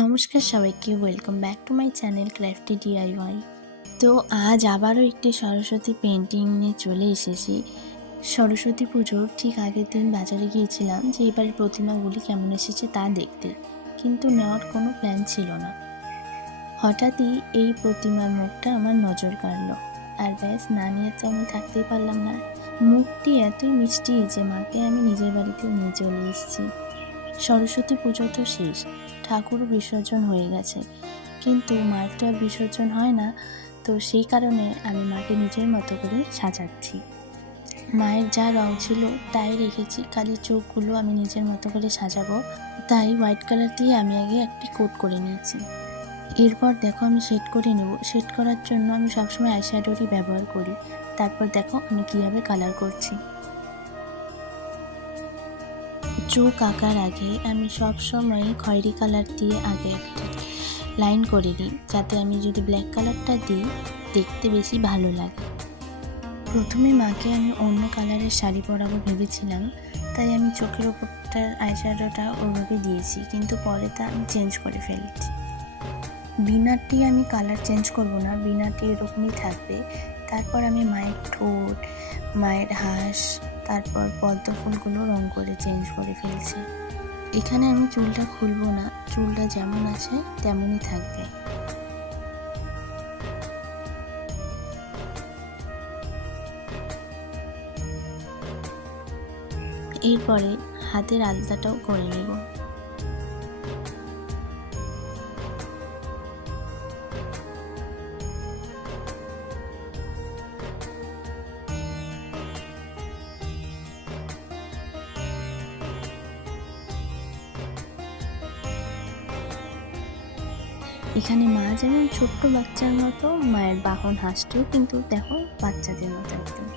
নমস্কার সবাইকে, welcome back to my channel crafty DIY. তো আজ আবারও একটি সরস্বতী পেন্টিং নিয়ে চলে এসেছি। সরস্বতী পুজোর ঠিক আগের দিন বাজারে গিয়েছিলাম যে এবারের প্রতিমাগুলি কেমন এসেছে তা দেখতে, কিন্তু নেওয়ার কোনো প্ল্যান ছিল না। হঠাৎই এই প্রতিমার মুখটা আমার নজর কাড়লো, আর ব্যাস না নিয়ে তো আমি থাকতেই পারলাম না। মুখটি এতই মিষ্টি যে মাকে আমি নিজের বাড়িতে নিয়ে চলে এসেছি। সরস্বতী পুজো তো শেষ, ঠাকুরও বিসর্জন হয়ে গেছে, কিন্তু মায়ের তো আর বিসর্জন হয় না। তো সেই কারণে আমি মাকে নিজের মতো করে সাজাচ্ছি। মায়ের যা রং ছিল তাই রেখেছি, খালি চোখগুলো আমি নিজের মতো করে সাজাবো, তাই হোয়াইট কালার দিয়ে আমি আগে একটি কোট করে নিয়েছি। এরপর দেখো আমি শেড করে নেব। শেড করার জন্য আমি সবসময় আইশ্যাডোরই ব্যবহার করি। তারপর দেখো আমি কীভাবে কালার করছি। চোখ আঁকার আগে আমি সবসময় খয়েরি কালার দিয়ে আগে একটা লাইন করে নিই, যাতে আমি যদি ব্ল্যাক কালারটা দিই দেখতে বেশি ভালো লাগে। প্রথমে মাকে আমি অন্য কালারের শাড়ি পরাবো ভেবেছিলাম, তাই আমি চোখের ওপরটার আইশ্যাডোটা ওইভাবে দিয়েছি, কিন্তু পরে তা আমি চেঞ্জ করে ফেলেছি। বিনারটি আমি কালার চেঞ্জ করব না, বিনারটি এরকমই থাকবে। তারপর আমি মায়ের ঠোঁট, মায়ের হাঁস, তারপর পদ্ম ফুলগুলো রং করে চেঞ্জ করে ফেলছি। এখানে আমি চুলটা খুলবো না, চুলটা যেমন আছে তেমনই থাকবে। এরপরে হাতের আলতাটাও করে নেব। এখানে মা যেমন ছোট্ট বাচ্চার মতো, মায়ের বাহন হাঁসটিও কিন্তু দেখো বাচ্চাদের মতো একদম।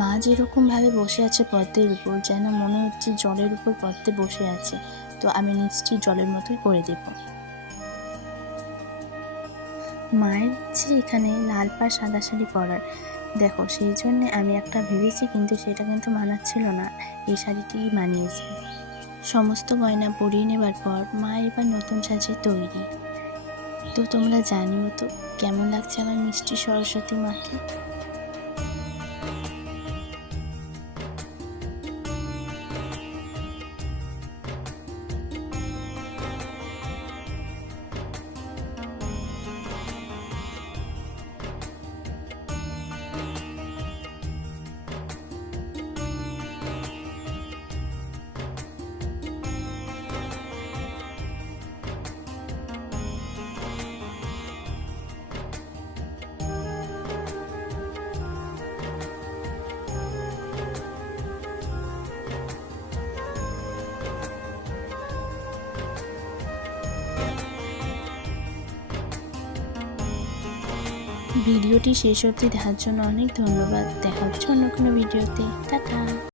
মা যেরকমভাবে বসে আছে পদ্মের উপর, যেন মনে হচ্ছে জলের উপর পদ্মে বসে আছে। তো আমি নিচটি জলের মতোই করে দেব। মায়ের যে এখানে লাল পাড় সাদা শাড়ি পরার, দেখো সেই জন্যে আমি একটা ভেবেছি, কিন্তু সেটা কিন্তু মানাচ্ছিল না, এই শাড়িটি মানিয়েছে। সমস্ত গয়না পরিয়ে নেবার পর মা এবার নতুন সাজে তৈরি। তো তোমরা জানিও তো কেমন লাগছে আমার মিষ্টি সরস্বতী মাকে। ভিডিওটি শেষ অবধি দেখার জন্য অনেক ধন্যবাদ। দেখা হচ্ছে অন্য কোনো ভিডিওতে। টাটা।